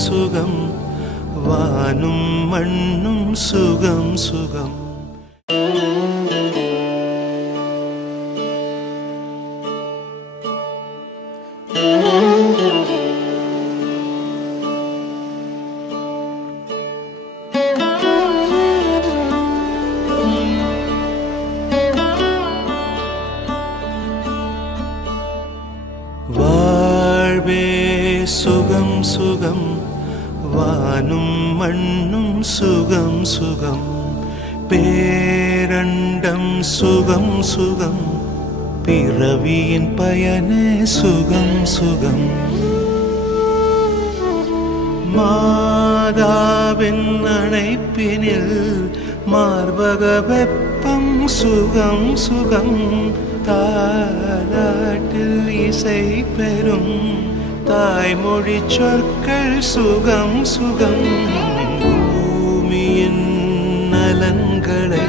சுகம் வானும் மண்ணும் சுகம் சுகம். வாழ்வே சுகம் சுகம் வானும் மண்ணும் சுகம் சுகம். பேரண்டம் சுகம் சுகம் பிறவியின் பயனே சுகம் சுகம். மாதாவின் அணைப்பினில் மார்பக வெப்பம் சுகம் சுகம். தாலாட்டில் இசை பெறும் தாய்மொழி சொற்கள் சுகம் சுகம். பூமியின் நலன்களை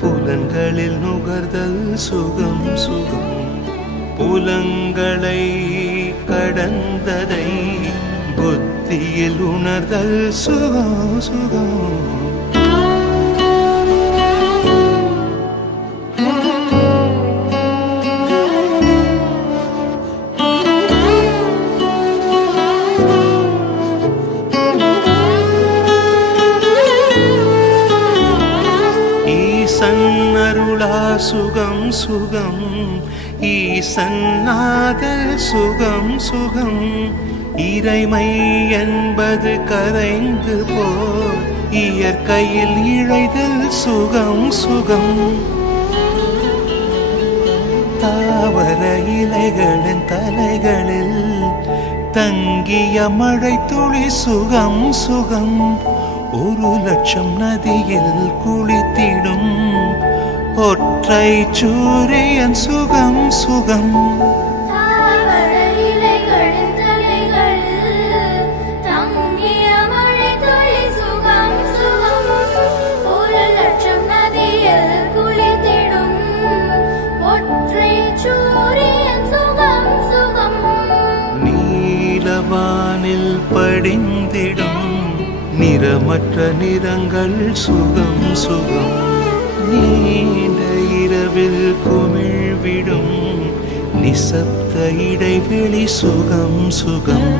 புலன்களில் நுகர்தல் சுகம் சுகம். புலங்களை கடந்ததை புத்தியில் உணர்தல் சுகம் சுகம். அருளா சுகம் சுகம் ஈசன்னாதல் சுகம் சுகம். இறைமை என்பது கரைந்து போல் இயற்கையில் இழைதல் சுகம் சுகம். தாவர இலைகளின் தலைகளில் தங்கிய மழை துளி சுகம் சுகம். 1,00,000 நதியில் குளித்திடும் ஒற்றை சூரியன் சுகம் சுகம். நீலவானில் படிந்திடும் நிறமற்ற நிறங்கள் சுகம் சுகம். நீண்ட இரவில் குமிழ்விடும் நிசப்த இடைவெளி சுகம் சுகம்.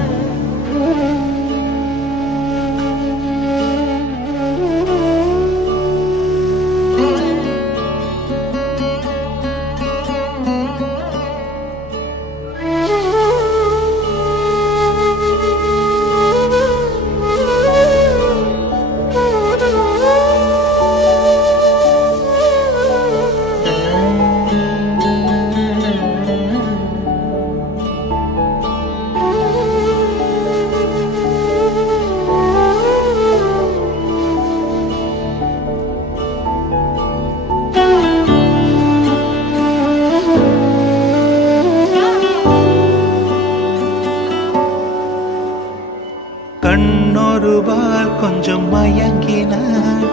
கண்ணொரு பால் கொஞ்சம் மயங்கினான்,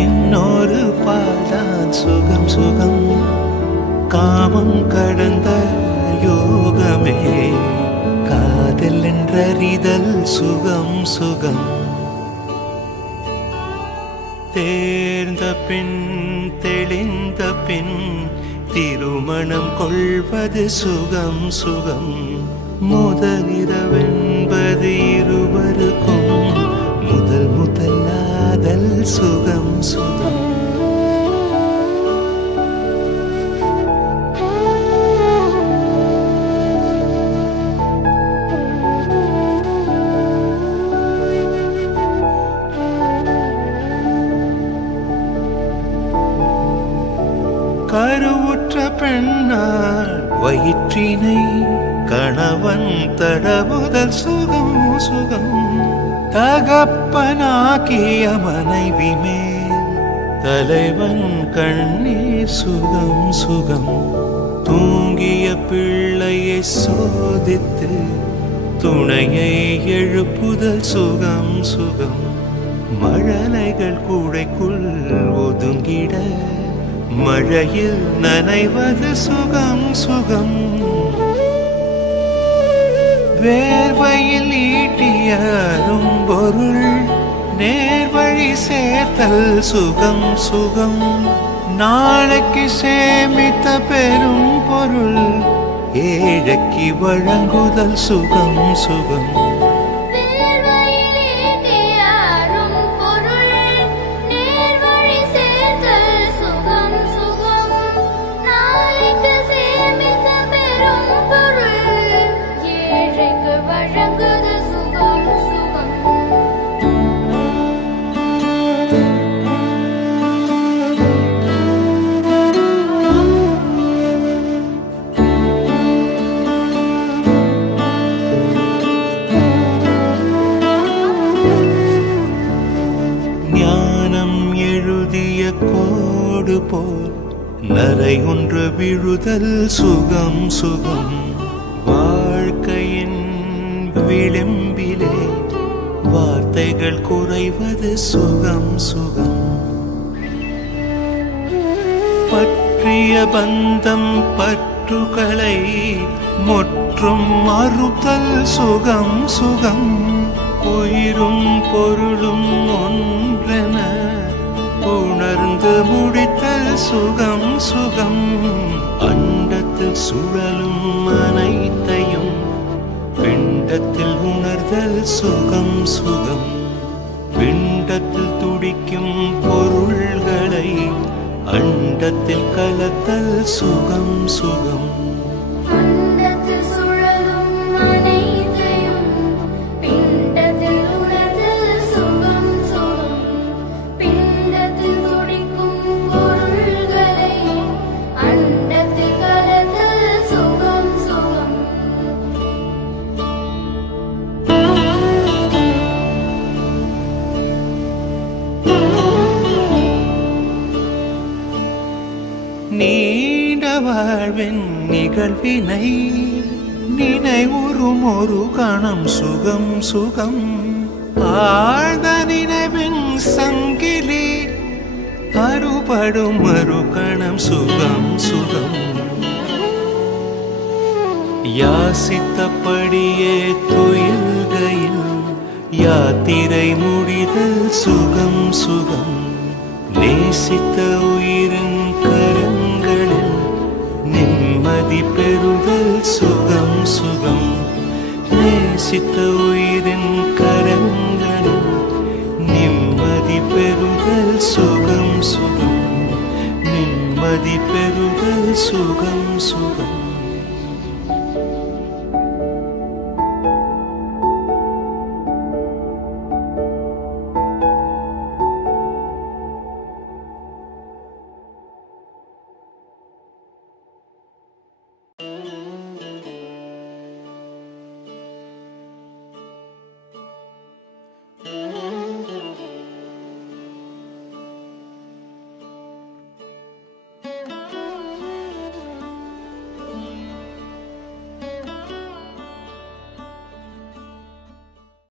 இன்னொரு பால் தான் சுகம் சுகம். காமம் கடந்த யோகமே காதல் என்றறிதல் சுகம் சுகம். தேர்ந்த பின் தெளிந்த பின் திருமணம் கொள்வது சுகம் சுகம். முதலிரவென்பது இருவருக்கும் முதலாதல் சுகம் சுகம். கருவுற்ற பெண்ணால் வயிற்றினை கணவன் தடவுதல் சுகம் சுகம். தகப்பனாக்கிய மனைவி மேல் தலைவன் கண்ணீர் சுகம் சுகம். தூங்கிய பிள்ளையை சோதித்து துணையை எழுப்புதல் சுகம் சுகம். மழலைகள் கூடைக்குள் ஒதுங்கிட மழையில் நனைவது சுகம் சுகம். வேர்வையில் ஈட்டிய அரும்பொருள் நேர்வழி சேர்த்தல் சுகம் சுகம். நாளைக்கு சேமித்த பெரும் பொருள் ஏழைக்கு வழங்குதல் சுகம் சுகம். கோடு போல் நரை ஒன்று விழுதல் சுகம் சுகம். வாழ்க்கையின் விளிம்பிலே வார்த்தைகள் குறைவது சுகம் சுகம். பற்றிய பந்தம் பற்றுகளை முற்றும் மறுத்தல் சுகம் சுகம். உயிரும் பொருளும் ஒன்றென உணர்ந்து முடித்தல் சுகம் சுகம். அண்டத்தில் சுழலும் அனைத்தையும் பிண்டத்தில் உணர்தல் சுகம் சுகம். பிண்டத்தில் துடிக்கும் பொருள்களை அண்டத்தில் கலத்தல் சுகம் சுகம். நீண்ட வாழ்வின் நிகழ்வினை நினைவுறும் ஒரு கணம் சுகம் சுகம். ஆழ்ந்த நினைவின் சங்கிலி அறுபடும் மறு கணம் சுகம் சுகம். யாசித்தபடியே துயில்கையில் யாத்திரை முடிதல் சுகம் சுகம். நேசித்த உயிரின் கரங்களில் நிம்மதி பெறுதல் சுகம் சுகம். நேசித்த உயிரின் கரங்களில் நிம்மதி பெறுதல் சுகம் சுகம். நிம்மதி பெறுதல் சுகம் சுகம்.